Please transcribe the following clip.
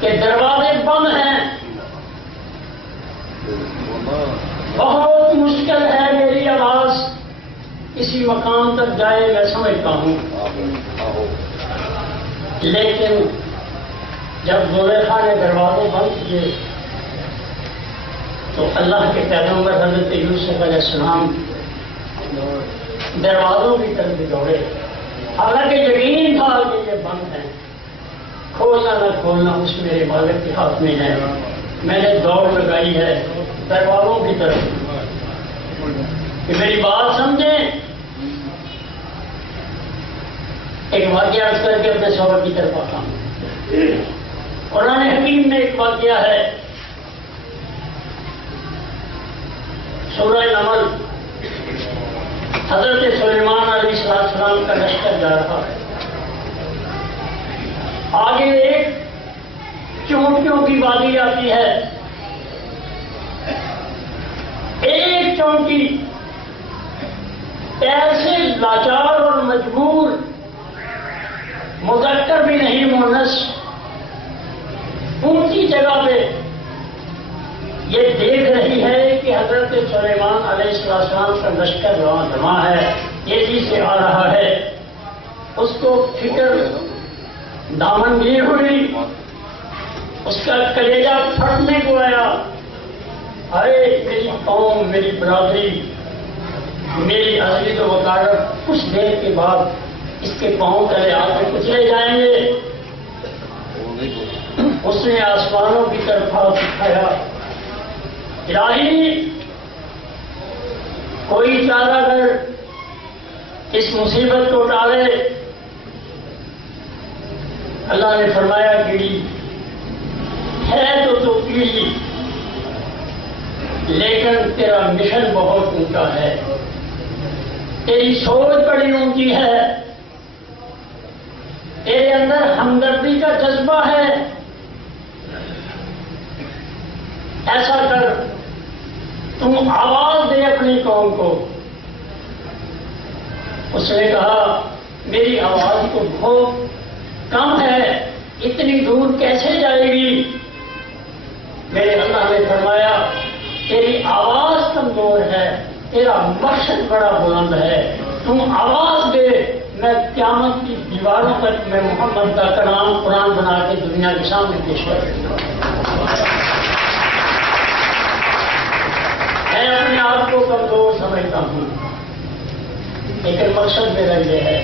کہ دروازے بند ہیں، بہت مشکل ہے میری آواز کسی مقام تک جائے، میں سمجھتا ہوں، لیکن جب زلیخا نے دروازے بند کیے تو اللہ کے پیغمبر حضرت یوسف علیہ السلام دروازوں کی طرف دوڑے، حالانکہ یقین تھا کہ یہ بند ہے، کھولنا نہ کھولنا اس میرے مالک کے ہاتھ میں ہے، میں نے دوڑ لگائی ہے دروازوں کی طرف کہ میری بات سمجھیں۔ ایک واقعہ عرض کر کے اپنے سوال کی طرف آتا ہوں۔ قرآن حکیم میں ایک واقعہ ہے، سورہ نمل، حضرت سلیمان علیہ السلام کا لشکر جا رہا ہے، آگے ایک چونٹیوں کی وادی آتی ہے، ایک چونٹی ایسے لاچار اور مجبور، مذکر بھی نہیں مؤنث، اونچی جگہ پہ یہ دیکھ رہی ہے کہ حضرت سلیمان علیہ السلام کا لشکر رواں دواں ہے، تیزی سے آ رہا ہے۔ اس کو فکر دامنگیر ہوئی، اس کا کلیجہ پھٹنے کو آیا، ارے میری قوم، میری برادری، میری عزیز و وقارت کچھ دیر کے بعد اس کے پاؤں تلے آ کے کچلے جائیں گے۔ اس نے آسمانوں کی طرف ہاتھ اٹھایا، الہی کوئی چارہ گر اس مصیبت کو ٹالے۔ اللہ نے فرمایا کیڑی ہے تو کیڑی، لیکن تیرا مشن بہت اونچا ہے، تیری سوچ بڑی اونچی ہے، تیرے اندر ہمدردی کا جذبہ ہے، ایسا کر تم آواز دے اپنی قوم کو۔ اس نے کہا میری آواز تو بہت کم ہے، اتنی دور کیسے جائے گی؟ میرے اللہ نے فرمایا تیری آواز کمزور ہے، تیرا مقصد بڑا بلند ہے، تم آواز دے، میں قیامت کی دیواروں تک میں محمد کا کلام قرآن بنا کے دنیا کے سامنے پیش کر دوں گا۔ میں اپنے آپ کو کمزور سمجھتا ہوں، لیکن مقصد میرا یہ ہے